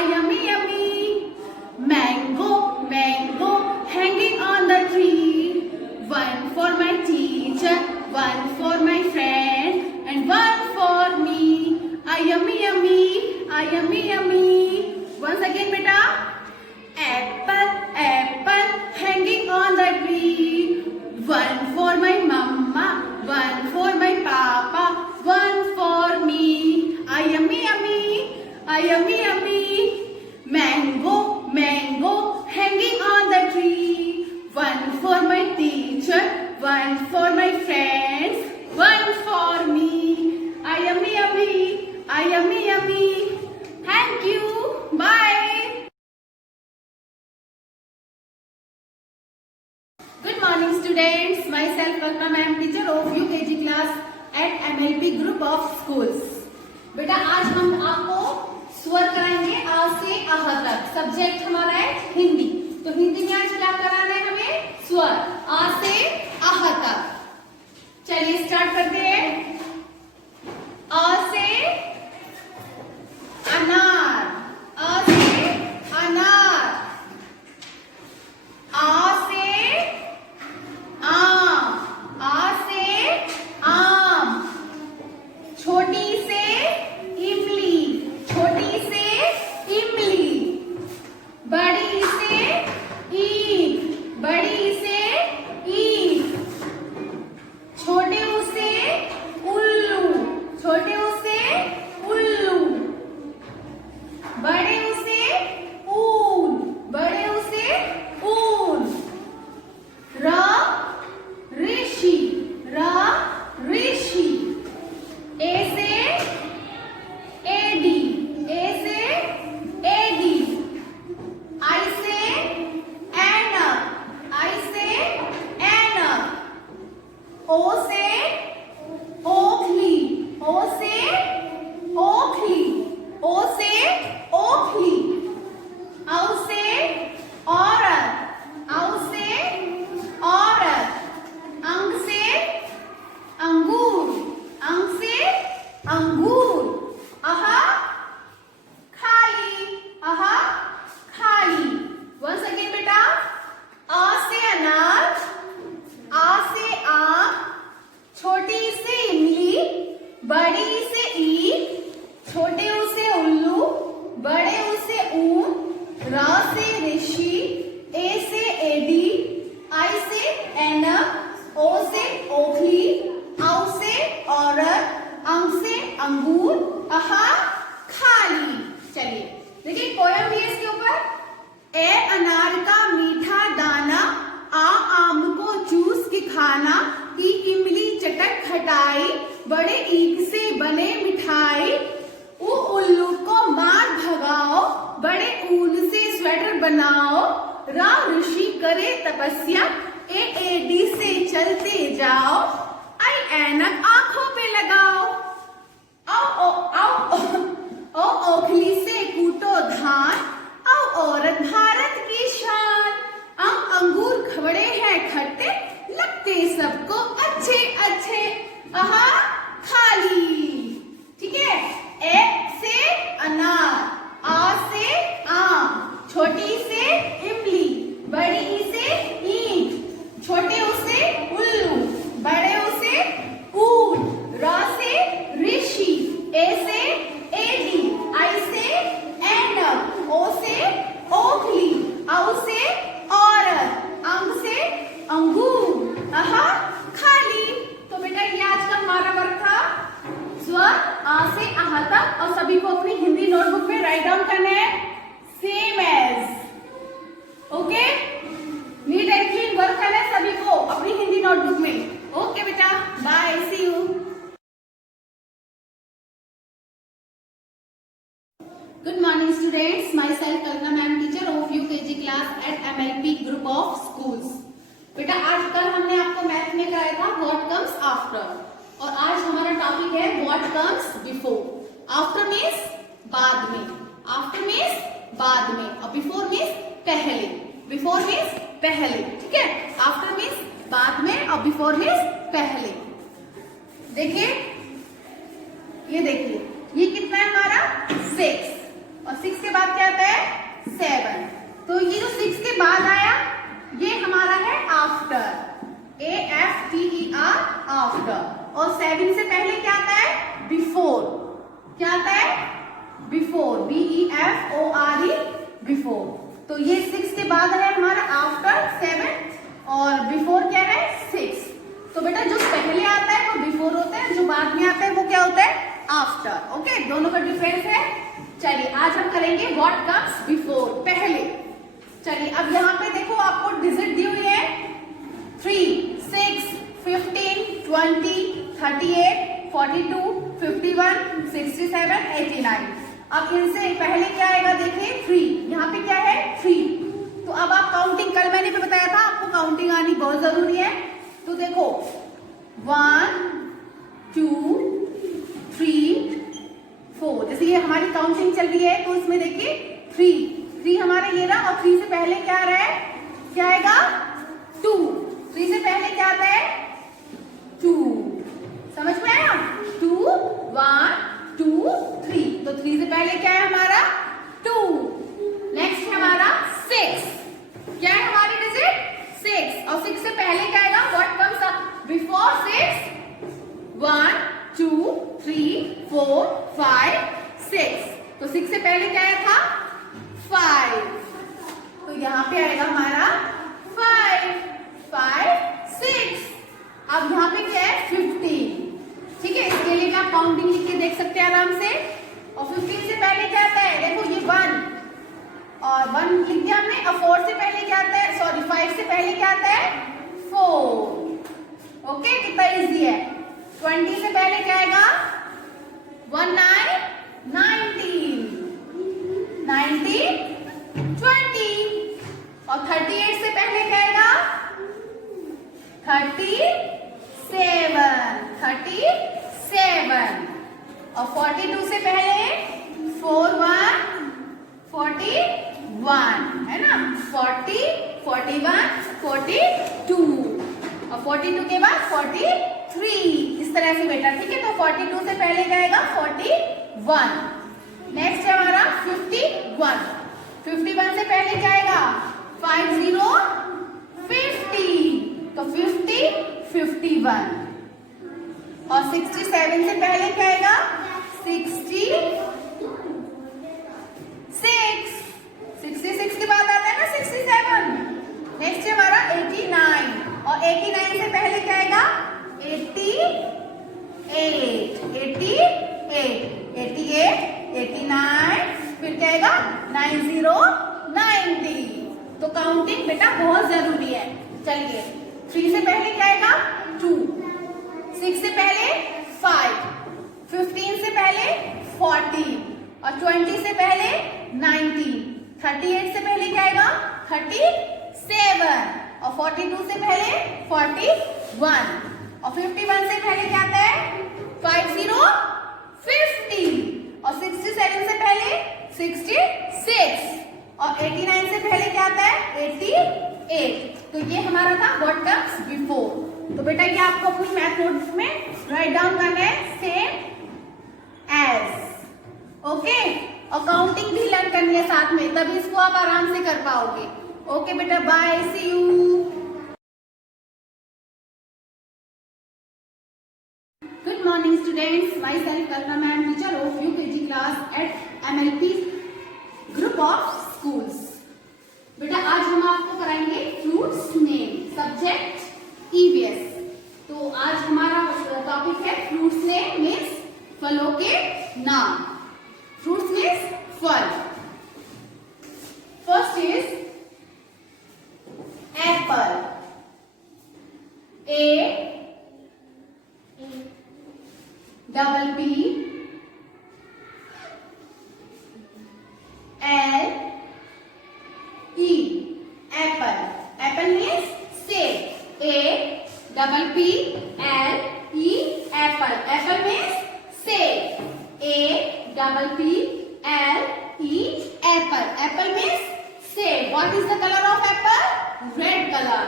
yummy yummy. Mango, mango, hanging on the tree. One for my teacher, one for my friend, and one for me. Yummy yummy, yummy yummy. Once again, beta. Apple, apple, hanging on the tree. One for my mama, one for my papa, one for me. Yummy yummy, yummy yummy. Mango, mango, hanging on the tree. One for my teacher, one for my friends, one for me. Yummy yummy, yummy yummy. Thank you. Bye. Good morning, students. Myself, Kalpana ma'am, teacher of UKG class at MLP Group of Schools. बेटा आज हम आपको स्वर कराएंगे आ से आह तक। Subject हमारा है हिंदी, तो हिंदी में आज क्या कराना है हमें? स्वर आ से आह तक। चलिए स्टार्ट करते हैं। आ से अनार, आ से अनार। आ से आम, आ से आम। छोटी से इमली, छोटी से इमली। बड़ी से ईख, बड़ी से ईख। छोटे से उल्लू, छोटे से उल्लू। बड़े से ऊन, बड़े से ऊन। ऋषि, ऋषि। ए से एडी, ए से एडी। आई से ऐनक, आई से ऐनक। ओ से ओखली, ओ से ओखली, ओ से ओखली। औ से औरत, औ से औरत। अंग से अंगूर, अंग से अंगूर। अह खाली, अह खाली। वंस अगेन बेटा। आ से अनार, आ से आम। छोटी से इमली, बड़ी से ईख। छोटे से उल्लू, बड़े से ऊन। र से ऋषि, ए से एडी। आई से ऐनक, ओ से ओखली। औ से औरत, अंग से अंगूर। अह खाली। चलिए देखिए पोयम भी है इसके ऊपर। ए अनार का मीठा दाना, आ आम को चूस के खाना। ई इमली चटक खटाई, बड़े ईख से बने मिठाई। उ उल्लू को मार भगाओ, बड़े ऊन से स्वेटर बनाओ। रा ऋषि करे तपस्या, ए एडी से चलते जाओ। आई ऐनक आंखों पे लगाओ। आओ आओ ओ ओखली से कूटो धान। आओ औरत भारत की शान। अंगूर खबड़े हैं खट्टे, लगते सबको अच्छे अच्छे। आह खाली। ठीक है। ए से अनार, आ से आम। छोटी से इमली, बड़ी से ईख। छोटे से उल्लू, बड़े से ऊन। र से ऋषि, ए से एडी। आई से ऐनक, ओ से ओखली। औ से औरत, अंग से अंगूर। अह खाली। तो बेटा ये आज का हमारा वर्क था स्वर आ से आह तक। और सभी को अपनी हिंदी नोटबुक में राइट डाउन करना है same as. Okay, neat and clean work करना है सभी को अपनी हिंदी नोटबुक में। ओके बेटा, bye, see you. Good morning students, myself Kalpana ma'am, teacher of UKG class at MLP group of schools. बेटा आज कल हमने आपको मैथ में कराया था व्हाट कम्स आफ्टर, और आज हमारा टॉपिक है what comes before. After means बाद में, आफ्टर मीन्स बाद में, और बिफोर मीन्स पहले। बिफोर मीन्स पहले, ठीक है। आफ्टर मीन्स बाद में और बिफोर मीन्स पहले। देखिए ये देखिए, ये कितना है हमारा 6, और 6 के बाद क्या 7। तो ये जो 6 के बाद आया ये हमारा है आफ्टर, AFTER, आफ्टर। और 7 से पहले क्या आता है? बिफोर। क्या आता है? Before, BEFORE, before. तो ये 6 के बाद है हमारा आफ्टर 7 और बिफोर क्या है? 6। तो बेटा जो पहले आता है वो बिफोर होता है, जो बाद में आता है वो क्या होता है? आफ्टर। ओके, दोनों का डिफरेंस है। चलिए आज हम करेंगे व्हाट कम्स बिफोर, पहले। चलिए अब यहाँ पे देखो आपको डिजिट दी हुई है 3, 6, 15, 20, 38, 42, 51, 67, 89। अब इनसे पहले क्या आएगा? देखिए 3, यहाँ पे क्या है? 3। तो अब आप काउंटिंग, कल मैंने भी बताया था आपको काउंटिंग आनी बहुत जरूरी है। तो देखो 1, 2, 3, 4, जैसे ये हमारी काउंटिंग चल रही है तो इसमें देखिए 3 हमारा ये रहा और 3 से पहले क्या आ रहा है? क्या आएगा? 2। 3 से पहले क्या आता है? 2। समझ में आया? 2, 1, 2, 3। तो 3 से पहले क्या है हमारा? 2। नेक्स्ट है हमारा 6। क्या है हमारी डिजिट? 6। और 6 से पहले क्या आएगा? What comes before 6? 1, 2, 3, 4, 5, 6। तो 6 से पहले क्या आया था? 5। तो यहाँ पे आएगा हमारा 5, 5, 6। अब यहाँ पे क्या है? 15। ठीक है, इसके लिए आप काउंटिंग लिख के देख सकते हैं आराम से। और 15 से पहले क्या आता है? देखो ये 1 और 1 लिख दिया हमने। और 4 से पहले क्या आता है? सॉरी 5 से पहले क्या आता है? 4। ओके, कितना इजी है। 20 से पहले क्या आएगा? 19, 19, 19, 20। और 38 से पहले क्या आएगा? 37, 37। और 42 से पहले 41, 41 है ना? 40, 41, 42। और 42 के बाद 43, इस तरह से बेटा। ठीक है, तो 42 से पहले क्या आएगा? 41। नेक्स्ट है हमारा 51। 51 से पहले क्या आएगा? 50, 50। तो 50, 51। और 67 से पहले क्या आएगा? 66। 66 के बाद आता है ना 67। नेक्स्ट है हमारा 89। और 89 से पहले क्या आएगा? 88, 88, 88, 89। फिर क्या आएगा? 90, 90। तो काउंटिंग बेटा बहुत जरूरी है। चलिए 3 से पहले क्या आएगा? 2, 6 से पहले 5, 15 से पहले 40 और 20 से पहले 19, 38 से पहले क्या आएगा? 37 और 42 से पहले 41 और 51 से पहले क्या आता है? 50, 50 और 67 से पहले 66 और 89 से पहले क्या आता है? 88। तो ये हमारा था व्हाट कम्स बिफोर। तो बेटा ये आपको अपनी मैथ नोट्स में राइट डाउन करना है, सेम एज। ओके, और काउंटिंग भी लर्न करनी है साथ में, तभी इसको आप आराम से कर पाओगे। ओके बेटा, bye, see you. Good morning students, myself Kalpana ma'am, teacher of UKG class at MLP group of schools. बेटा आज हम आपको कराएंगे फ्रूट्स नेम, सब्जेक्ट EVS। तो आज हमारा टॉपिक है फ्रूट्स नेम मीन्स फलों के नाम। फ्रूट्स मीन्स फल। First is Apple, APPLE, apple. Apple means seब, APPLE, apple. Apple means seब, APPLE, apple. Apple means seब. What is the color of apple? Red color.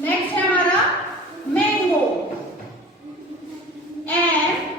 Next है हमारा mango, MANGO,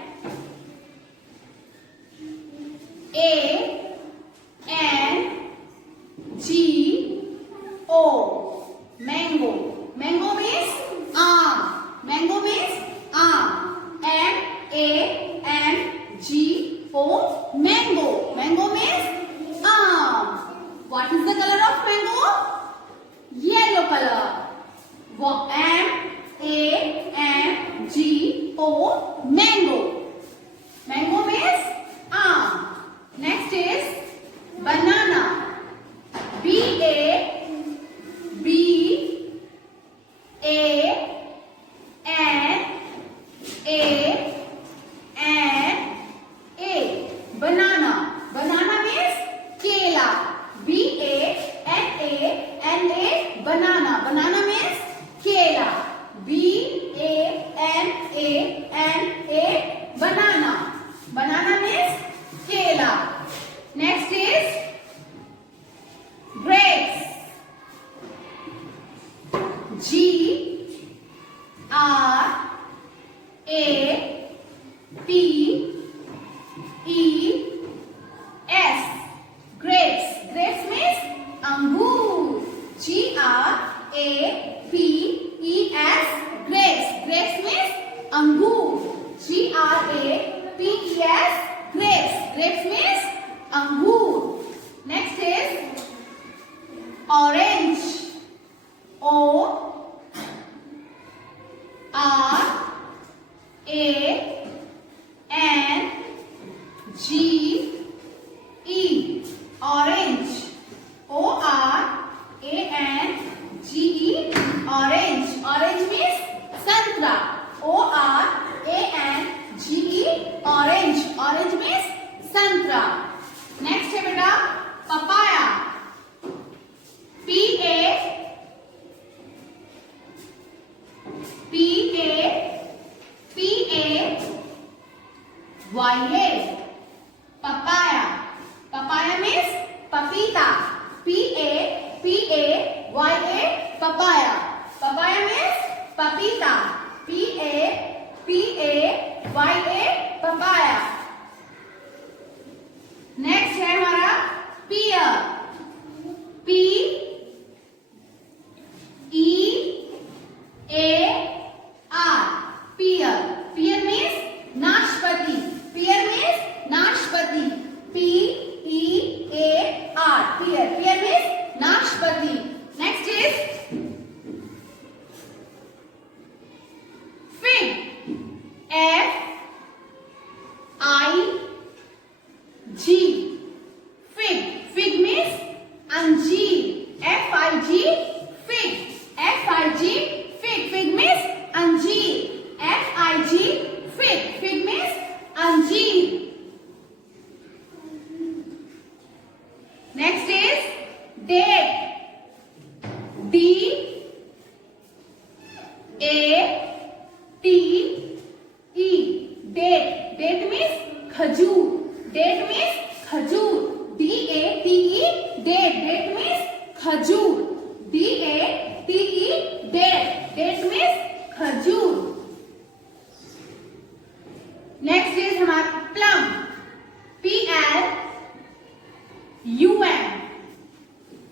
Next is grapes. G R A P E S. Grapes. Grapes means अंगूर. G R A P E S. Grapes. Grapes means अंगूर. G R A P E S. Grapes. Grapes means अंगूर. Next is orange. O R A N G E. Orange. O R A N G E. Orange. Orange means संतरा. O R A N G E. Orange. Orange means संतरा. Next है बेटा papaya. P A Y A. Papaya. Papaya means पपीता. P A Y A. Papaya. Papaya means पपीता. P A Y A. Papaya. Next है हमारा पियर. P E A R. Pear. Pear means नाशपाती. Pear means नाशपाती. P E A R. Pear. Pear means नाशपाती. Next is fig. F I G. Fig. Fig means अंजीर. F I G. Fig. F I G. Fig. Fig means अंजीर. F I G. Fig. Fig means अंजीर. Next is date. D A T E. Date. Date means खजूर. Date means खजूर. D A T E. Date. Date means खजूर. D A T E. Date. Date means खजूर. Next is हमारा plum. P L U M.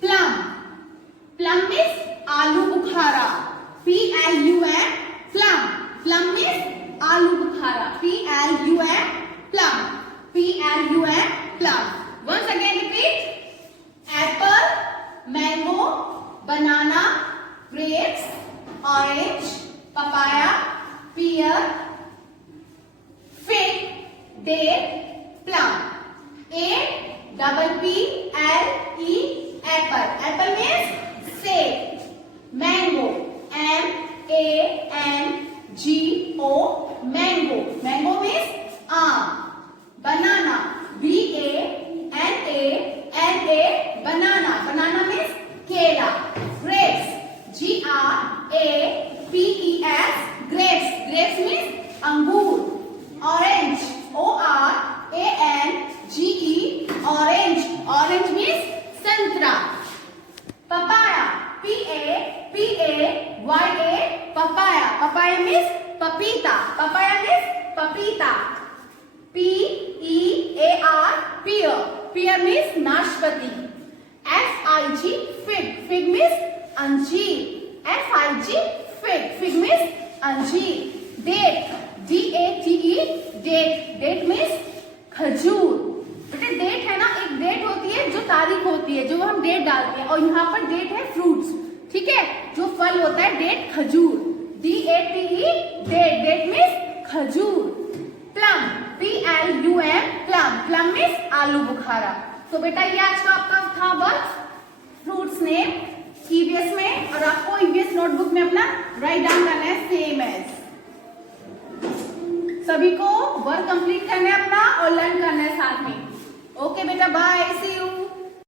Plum. Plum means आलू बुखारा. P L U M. Plum. Plum means आलू बुखारा. P L U M. Plum. P L U M. Plum. Once again repeat. Apple, mango, banana, grapes, orange, papaya, pear, fig, date, plum. A double P L E. Apple. Apple means सेब. Mango. M A N G O. Mango. Mango means आम. Banana. B A N A N A. Banana. Banana means केला. Grapes. G R A P E S. Grapes. Grapes means अंगूर. Orange. O R A N G E. Orange. Orange means संतरा. Papaya. P A Y A. Papaya. Papaya means पपीता. Papaya means पपीता. P E A R. Pear. Pear means नाशपाती. F I G. Fig. Fig means अंजीर. F I G. Fig. Fig means अंजीर. Date. D A T E. Date. Date means खजूर. बेटे date है ना, एक डेट होती है जो तारीख होती है, जो हम डेट डालते हैं, और यहाँ पर डेट है फ्रूट्स. ठीक है, जो फल होता है डेट खजूर. D A T E. Date. Date means खजूर. Plum. P L U M. Plum. Plum means आलू बुखारा. तो बेटा ये आज का आपका था वर्क फ्रूट्स नेम ईवीएस में, और आपको ईवीएस नोटबुक में अपना राइट डाउन करना है सेम एज. सभी को वर्क कंप्लीट करना है अपना और लर्न करना है साथ में. ओके बेटा, बाय, सी यू.